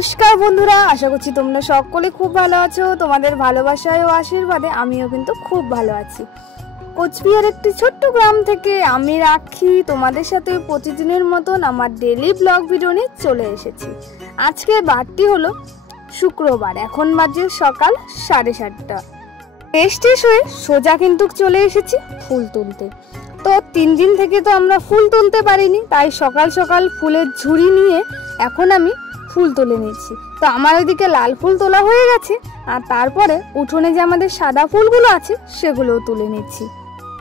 নমস্কার বন্ধুরা, আশা করছি তোমরা সকলে খুব ভালো আছো। তোমাদের ভালোবাসায় ও আশীর্বাদে আমিও কিন্তু খুব ভালো আছি। কোচবিহার একটি ছোট্ট গ্রাম থেকে আমি রাখি তোমাদের সাথে প্রতিদিনের মতন আমার ডেলি ব্লগ ভিডিও নিয়ে চলে এসেছি। আজকে বারটি হলো শুক্রবার, এখন বাজে সকাল 7:30। রেস্টে শুয়ে সোজা কিন্তু চলে এসেছি ফুল তুলতে। তো 3 দিন থেকে তো আমরা ফুল তুলতে পারিনি, তাই সকাল সকাল ফুলের ঝুড়ি নিয়ে এখন আমি ফুল তুলে নিচ্ছি। তো আমার ওইদিকে লাল ফুল তোলা হয়ে গেছে, আর তারপরে উঠোনে যে আমাদের সাদা ফুলগুলো আছে সেগুলোও তুলে নিচ্ছি।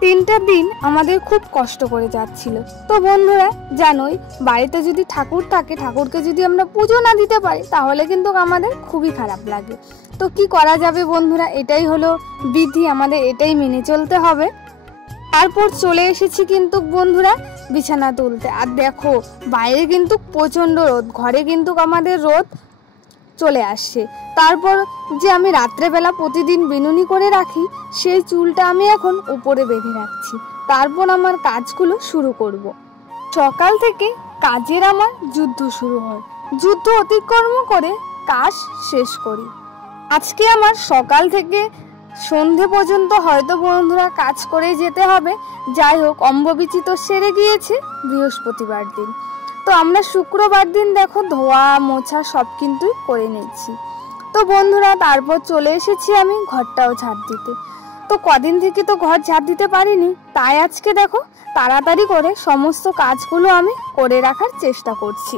3টা দিন আমাদের খুব কষ্ট করে যাচ্ছিল। তো বন্ধুরা জানোই, বাড়িতে যদি ঠাকুর থাকে, ঠাকুরকে যদি আমরা পুজো না দিতে পারি তাহলে কিন্তু আমাদের খুবই খারাপ লাগে। তো কি করা যাবে বন্ধুরা, এটাই হলো বিধি, আমাদের এটাই মেনে চলতে হবে। তারপর চলে এসেছি কিন্তু বন্ধুরা বিছানা তুলতে। আর দেখো বাইরে কিন্তু প্রচণ্ড রোদ, ঘরে কিন্তু আমাদের রোদ চলে আসছে। তারপর যে আমি রাত্রেবেলা প্রতিদিন বিনুনি করে রাখি সেই চুলটা আমি এখন উপরে বেঁধে রাখছি। তারপর আমার কাজগুলো শুরু করব। সকাল থেকে কাজের আমার যুদ্ধ শুরু হয়, যুদ্ধ অতিক্রম করে কাজ শেষ করি। আজকে আমার সকাল থেকে সন্ধে পর্যন্ত হয়তো বন্ধুরা কাজ করে যেতে হবে। যাই হোক, অম্বুবাচী তো সেরে গিয়েছে বৃহস্পতিবার দিন। তো আমরা শুক্রবার দিন দেখো ধোয়া মোছা সব কিন্তু করে নিচ্ছি। তো বন্ধুরা তারপর চলে এসেছি আমি ঘরটাও ঝাড় দিতে। তো কদিন থেকে তো ঘর ঝাড় দিতে পারিনি, তাই আজকে দেখো তাড়াতাড়ি করে সমস্ত কাজগুলো আমি করে রাখার চেষ্টা করছি।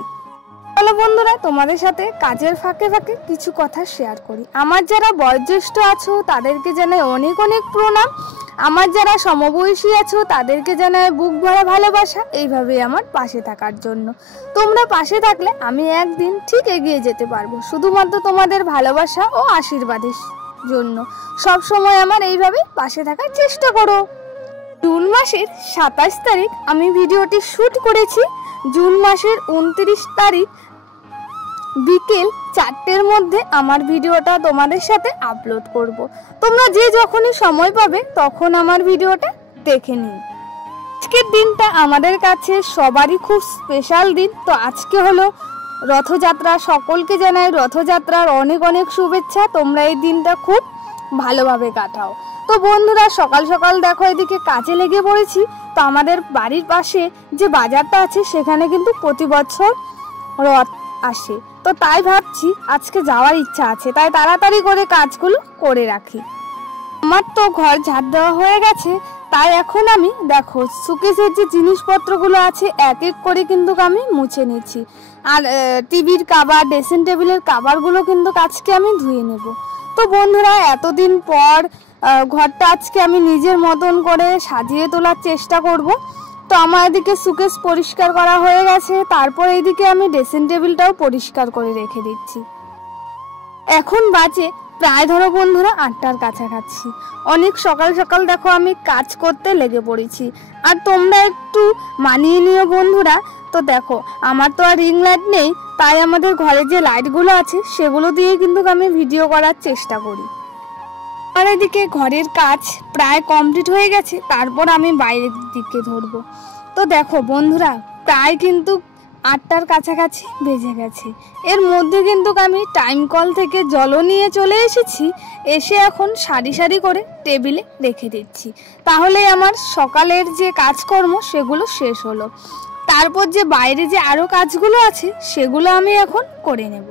চলো বন্ধুরা তোমাদের সাথে কাজের ফাঁকে ফাঁকে কিছু কথা শেয়ার করি। আমার যারা বয়োজ্যেষ্ঠ আছো তাদেরকে জানাই অনেক অনেক প্রণাম, আমার যারা সমবয়সী আছো তাদেরকে জানাই বুক ভরা ভালোবাসা, এইভাবে আমার পাশে থাকার জন্য। তোমরা পাশে থাকলে আমি একদিন ঠিক এগিয়ে যেতে পারবো, শুধুমাত্র তোমাদের ভালোবাসা ও আশীর্বাদের জন্য। সব সময় আমার এইভাবে পাশে থাকার চেষ্টা করো। জুন মাসের 27 তারিখ আমি ভিডিওটি শ্যুট করেছি। জুন মাসের 29 তারিখ বিকেল 4টের মধ্যে আমার ভিডিওটা তোমাদের সাথে আপলোড করব। তোমরা যে যখনই সময় পাবে তখন আমার ভিডিওটা দেখে নিও। আজকের দিনটা আমাদের কাছে সবারই খুব স্পেশাল দিন। তো আজকে হলো রথযাত্রা, সকলকে জানাই রথযাত্রার অনেক অনেক শুভেচ্ছা। তোমরা এই দিনটা খুব ভালোভাবে কাটাও। তো বন্ধুরা সকাল সকাল দেখো এদিকে কাজে লেগে পড়েছি। তো আমাদের বাড়ির পাশে যে বাজারটা আছে সেখানে কিন্তু প্রতি বছর রথ আসে। তো তাই ভাবছি আজকে যাওয়ার ইচ্ছা আছে, তাই তাড়াতাড়ি করে কাজগুলো করে রাখি। আমার তো ঘর ঝাড় দেওয়া হয়ে গেছে, তাই এখন আমি দেখো সুকেসের যে জিনিসপত্রগুলো আছে এক এক করে কিন্তু আমি মুছে নিচ্ছি। আর টিভির কাভার, ড্রেসিং টেবিলের কাভারগুলো কিন্তু আজকে আমি ধুয়ে নেব। তো বন্ধুরা এতদিন পর ঘরটা আজকে আমি নিজের মতন করে সাজিয়ে তোলার চেষ্টা করব। তো আমার এদিকে সুকেস পরিষ্কার করা হয়ে গেছে, তারপর এইদিকে আমি ড্রেসিং টেবিলটাও পরিষ্কার করে রেখে দিচ্ছি। এখন বাজে প্রায় ধরো বন্ধুরা 8টার কাছাকাছি। অনেক সকাল সকাল দেখো আমি কাজ করতে লেগে পড়েছি, আর তোমরা একটু মানিয়ে নিও বন্ধুরা। তো দেখো আমার তো আর রিং লাইট নেই, তাই আমাদের ঘরে যে লাইটগুলো আছে সেগুলো দিয়ে কিন্তু আমি ভিডিও করার চেষ্টা করি। আর এদিকে ঘরের কাজ প্রায় কমপ্লিট হয়ে গেছে, তারপর আমি বাইরের দিকে ধরবো। তো দেখো বন্ধুরা প্রায় কিন্তু 8টার কাছাকাছি বেজে গেছে। এর মধ্যে কিন্তু আমি টাইম কল থেকে জলও নিয়ে চলে এসেছি, এসে এখন সারি সারি করে টেবিলে রেখে দিচ্ছি। তাহলে আমার সকালের যে কাজকর্ম সেগুলো শেষ হলো। তারপর যে বাইরে যে আরও কাজগুলো আছে সেগুলো আমি এখন করে নেব।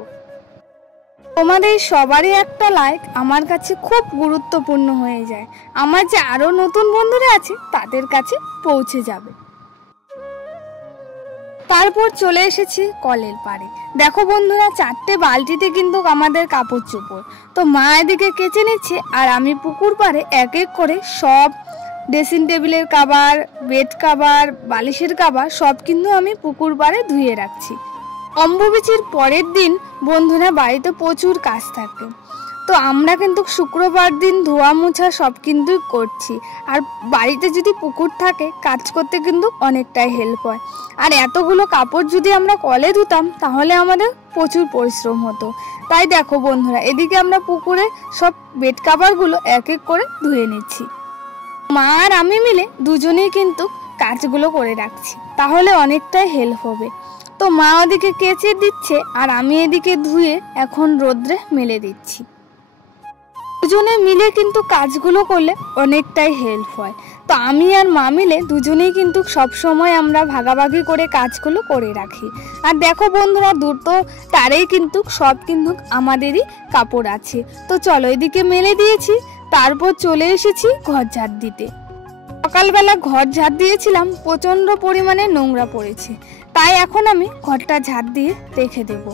তোমাদের সবারই একটা লাইক আমার কাছে খুব গুরুত্বপূর্ণ হয়ে যায়, আমার যে আরও নতুন বন্ধুরা আছে তাদের কাছে পৌঁছে যাবে। তারপর চলে এসেছি কলের পাড়ে। দেখো বন্ধুরা 4টে বালতিতে কিন্তু আমাদের কাপড় চোপড়। তো মা এদিকে কেচে নিচ্ছে, আর আমি পুকুর পাড়ে এক এক করে সব ড্রেসিং টেবিলের কাভার, বেড কাভার, বালিশের কাভার সব কিন্তু আমি পুকুর পাড়ে ধুয়ে রাখছি। অম্বুবাচীর পরের দিন বন্ধুরা বাড়িতে প্রচুর কাজ থাকে। তো আমরা কিন্তু শুক্রবার দিন ধোয়া মোছা সব কিন্তু করছি। আর বাড়িতে যদি পুকুর থাকে কাজ করতে কিন্তু অনেকটাই হেল্প হয়। আর এতগুলো কাপড় যদি আমরা কলে ধুতাম তাহলে আমাদের প্রচুর পরিশ্রম হতো। তাই দেখো বন্ধুরা এদিকে আমরা পুকুরে সব বেড কাভারগুলো এক এক করে ধুয়ে নিচ্ছি। মা আর আমি মিলে দুজনেই কিন্তু কাজগুলো করে রাখছি, তাহলে অনেকটাই হেল্প হবে। তো মা ওদিকে কেচে দিচ্ছে আর আমি এদিকে ধুয়ে এখন রোদ্রে মেলে দিচ্ছি। দুজনে মিলে কিন্তু কাজগুলো করলে অনেকটাই হেল্প হয়। তো আমি আর মা মিলে দুজনেই কিন্তু সবসময় আমরা ভাগাভাগি করে কাজগুলো করে রাখি। আর দেখো বন্ধুরা, দুটো তারেই কিন্তু সব কিন্তু আমাদেরই কাপড় আছে। তো চলো, এদিকে মেলে দিয়েছি, তারপর চলে এসেছি ঘর ঝাড় দিতে। সকালবেলা ঘর ঝাড় দিয়েছিলাম, প্রচণ্ড পরিমাণে নোংরা পড়েছে, তাই এখন আমি ঘরটা ঝাড় দিয়ে রেখে দেব।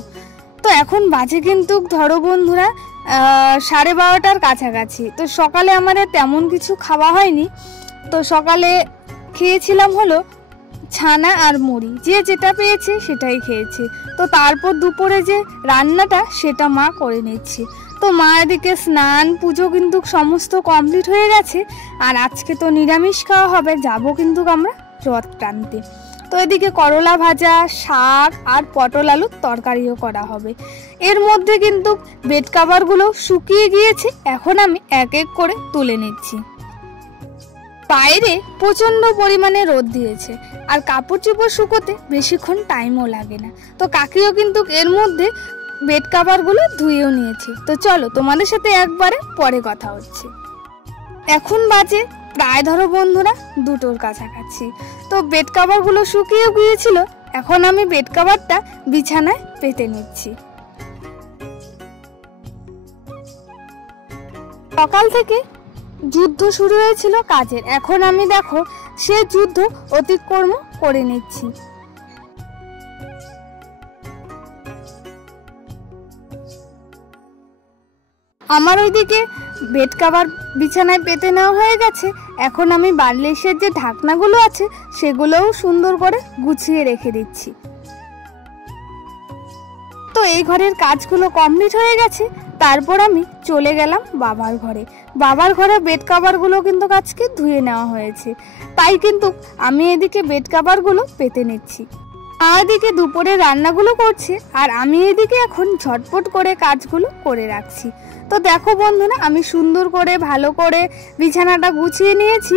তো এখন বাজে কিন্তু ধরো বন্ধুরা 12:30টার কাছাকাছি। তো সকালে আমাদের তেমন কিছু খাওয়া হয়নি। তো সকালে খেয়েছিলাম হলো ছানা আর মুড়ি, যে যেটা পেয়েছে সেটাই খেয়েছে। তো তারপর দুপুরে যে রান্নাটা সেটা মা করে নিচ্ছে। তো মা এদিকে স্নান পুজো কিন্তু সমস্ত কমপ্লিট হয়ে গেছে। আর আজকে তো নিরামিষ খাওয়া হবে, যাবো কিন্তু আমরা রথ টানতে। তো এদিকে করলা ভাজা, শাক আর পটল আলুর তরকারিও করা হবে। এর মধ্যে কিন্তু বেড কাভারগুলো শুকিয়ে গিয়েছে, এখন আমি এক এক করে তুলে নিচ্ছি। বাইরে প্রচণ্ড পরিমাণে রোদ দিয়েছে আর কাপড় চোপড় শুকোতে বেশিক্ষণ টাইমও লাগে না। তো কাকিও কিন্তু এর মধ্যে বেড কাভারগুলো ধুয়েও নিয়েছে। তো চলো, তোমাদের সাথে একবারে পরে কথা হচ্ছে। এখন বাজে প্রায় ধরো বন্ধুরা 2টোর কাছাকাছি। তো বেড কাভারগুলো শুকিয়ে গিয়েছিল, এখন আমি বেড কাভারটা বিছানায় পেতে নিচ্ছি। সকাল থেকে যুদ্ধ শুরু হয়েছিল কাজের, এখন আমি দেখো সে যুদ্ধ অতিক্রম করে নিচ্ছি। আমার ওইদিকে বেড কাভার বিছানায় পেতে নেওয়া হয়ে গেছে। এখন আমি বার্লিশের যে ঢাকনাগুলো আছে সেগুলোও সুন্দর করে গুছিয়ে রেখে দিচ্ছি। তো এই ঘরের কাজগুলো কমপ্লিট হয়ে গেছে, তারপর আমি চলে গেলাম বাবার ঘরে। বাবার ঘরে বেড কাভারগুলো কিন্তু আজকে ধুয়ে নেওয়া হয়েছে, তাই কিন্তু আমি এদিকে বেড কাভারগুলো পেতে নিচ্ছি। আর এদিকে দুপুরে রান্নাগুলো করছে আর আমি এদিকে এখন ঝটপট করে কাজগুলো করে রাখছি। তো দেখো বন্ধুরা, আমি সুন্দর করে ভালো করে বিছানাটা গুছিয়ে নিয়েছি।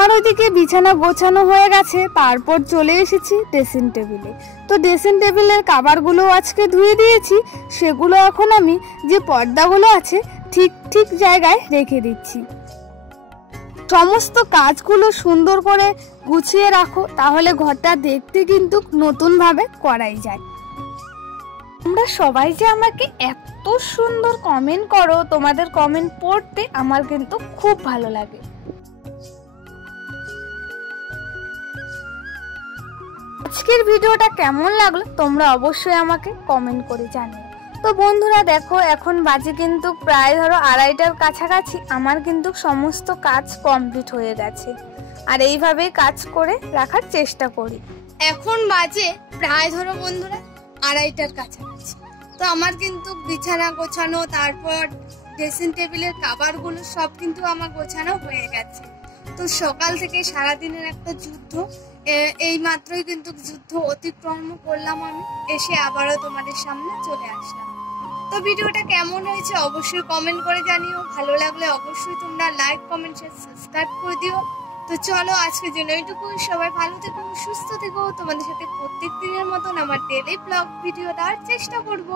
আর ওইদিকে বিছানা গোছানো হয়ে গেছে, তারপর চলে এসেছি ড্রেসিং টেবিলে। তো ড্রেসিং টেবিলের কাভারগুলো আজকে ধুয়ে দিয়েছি, সেগুলো এখন আমি যে পর্দাগুলো আছে ঠিক ঠিক জায়গায় রেখে দিচ্ছি। সমস্ত কাজগুলো সুন্দর করে গুছিয়ে রাখো, তাহলে ঘরটা দেখতে কিন্তু নতুনভাবে করাই যায়। তোমরা সবাই যে আমাকে এত সুন্দর কমেন্ট করো, তোমাদের কমেন্ট পড়তে আমার কিন্তু খুব ভালো লাগে। আজকের ভিডিওটা কেমন লাগলো তোমরা অবশ্যই আমাকে কমেন্ট করে জানিও। তো বন্ধুরা দেখো, এখন বাজে কিন্তু প্রায় ধরো 2:30টার কাছাকাছি। আমার কিন্তু সমস্ত কাজ কমপ্লিট হয়ে গেছে আর এইভাবেই কাজ করে রাখার চেষ্টা করি। এখন বাজে প্রায় ধরো বন্ধুরা 2:30টার কাছাকাছি। তো আমার কিন্তু বিছানা গোছানো, তারপর ড্রেসিং টেবিলের কাভারগুলো সব কিন্তু আমার গোছানো হয়ে গেছে। তো সকাল থেকে সারাদিনের একটা যুদ্ধ, এই মাত্রই কিন্তু যুদ্ধ অতিক্রম করলাম আমি, এসে আবারও তোমাদের সামনে চলে আসলাম। তো ভিডিওটা কেমন হয়েছে অবশ্যই কমেন্ট করে জানিও। ভালো লাগলে অবশ্যই তোমরা লাইক, কমেন্ট, শেয়ার, সাবস্ক্রাইব করে দিও। তো চলো, আজকের জন্য এইটুকুই। সবাই ভালো থেকো, সুস্থ থেকো। তোমাদের সাথে প্রত্যেক দিনের মতন আমার ডেইলি ব্লগ ভিডিও দেওয়ার চেষ্টা করবো।